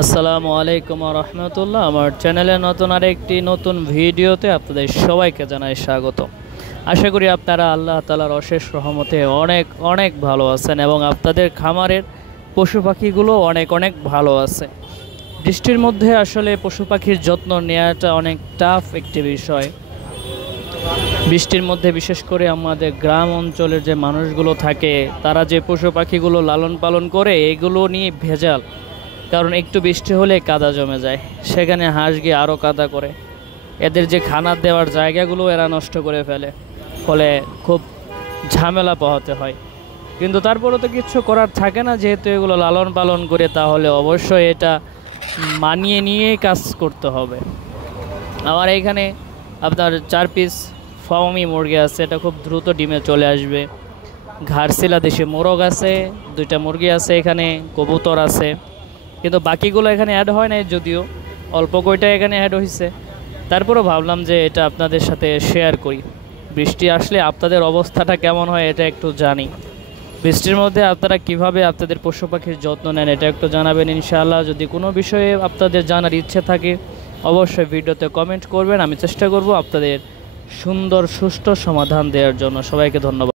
আসসালামু আলাইকুম ওয়া রাহমাতুল্লাহ। আমার চ্যানেলে নতুন ভিডিওতে আপনাদের সবাইকে জানাই স্বাগত। আশা করি আপনারা আল্লাহ তাআলার অশেষ রহমতে অনেক অনেক ভালো আছেন এবং আপনাদের খামারের পশু পাখিগুলো অনেক অনেক ভালো আছে। বৃষ্টির মধ্যে আসলে পশু পাখির যত্ন নেওয়াটা অনেক টাফ একটি বিষয়। বৃষ্টির মধ্যে বিশেষ করে আমাদের গ্রাম অঞ্চলের যে মানুষগুলো থাকে তারা যে পশু পাখিগুলো লালন পালন করে এগুলো নিয়ে ভেজাল। কারণ একটু বৃষ্টি হলে কাদা জমে যায়, সেখানে হাঁস গিয়ে আরও কাদা করে, এদের যে খানা দেওয়ার জায়গাগুলো এরা নষ্ট করে ফেলে, ফলে খুব ঝামেলা পোহাতে হয়। কিন্তু তারপরেও তো কিছু করার থাকে না, যেহেতু এগুলো লালন পালন করে, তাহলে অবশ্যই এটা মানিয়ে নিয়েই কাজ করতে হবে। আমার এইখানে আপনার 4 পিস ফার্মি মুরগি আছে, এটা খুব দ্রুত ডিমে চলে আসবে। ঘাড়শিলা দেশি মোরগ আছে, 2টা মুরগি আছে, এখানে কবুতর আছে, কিন্তু বাকিগুলো এখানে অ্যাড হয় নাই, যদিও অল্প কয়টা এখানে অ্যাড হয়েছে। তারপরেও ভাবলাম যে এটা আপনাদের সাথে শেয়ার করি। বৃষ্টি আসলে আপনাদের অবস্থাটা কেমন হয় এটা একটু জানি। বৃষ্টির মধ্যে আপনারা কিভাবে আপনাদের পশু পাখির যত্ন নেন এটা একটু জানাবেন ইনশাআল্লাহ। যদি কোনো বিষয়ে আপনাদের জানার ইচ্ছে থাকে অবশ্যই ভিডিওতে কমেন্ট করবেন, আমি চেষ্টা করব আপনাদের সুন্দর সুষ্ঠু সমাধান দেওয়ার জন্য। সবাইকে ধন্যবাদ।